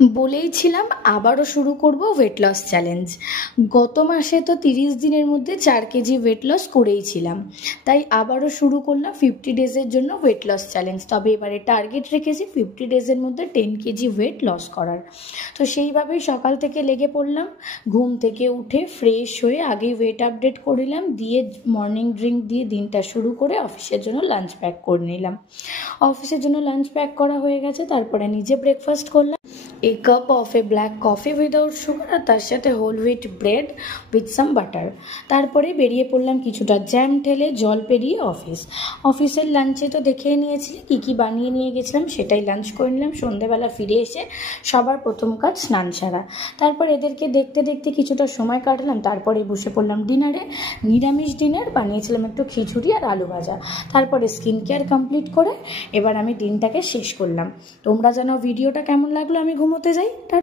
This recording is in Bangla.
বলেইছিলাম আবারও শুরু করব ওয়েট লস চ্যালেঞ্জ। গত মাসে তো 30 দিনের মধ্যে 4 কেজি ওয়েট লস করেইছিলাম, তাই আবারও শুরু করলাম 50 ডেজের জন্য ওয়েট লস চ্যালেঞ্জ। তবে এবারে টার্গেট রেখেছি 50 ডেজের মধ্যে 10 কেজি ওয়েট লস করার। তো সেইভাবেই সকাল থেকে লেগে পড়লাম। ঘুম থেকে উঠে ফ্রেশ হয়ে আগেই ওয়েট আপডেট করিলাম, দিয়ে মর্নিং ড্রিঙ্ক দিয়ে দিনটা শুরু করে অফিসের জন্য লাঞ্চ প্যাক করে নিলাম। অফিসের জন্য লাঞ্চ প্যাক করা হয়ে গেছে, তারপরে নিজে ব্রেকফাস্ট করলাম। A cup of a black coffee without sugar আর তার সাথে whole wheat bread with some butter. তারপরে বেরিয়ে পড়লাম কিছুটা জ্যাম ঠেলে, জল পেরিয়ে অফিসের লাঞ্চে তো দেখে নিয়েছি কী কী বানিয়ে নিয়ে গেছিলাম, সেটাই লাঞ্চ করে নিলাম। সন্ধ্যেবেলা ফিরে এসে সবার প্রথম কাজ স্নান সারা। তারপর এদেরকে দেখতে দেখতে কিছুটা সময় কাটালাম, তারপরে বসে পড়লাম ডিনারে। নিরামিষ ডিনার বানিয়েছিলাম, একটু খিচুড়ি আর আলু ভাজা। তারপরে স্কিন কেয়ার কমপ্লিট করে এবার আমি দিনটাকে শেষ করলাম। তোমরা জানাও ভিডিওটা কেমন লাগলো। আমি ঘুমোতে যাই।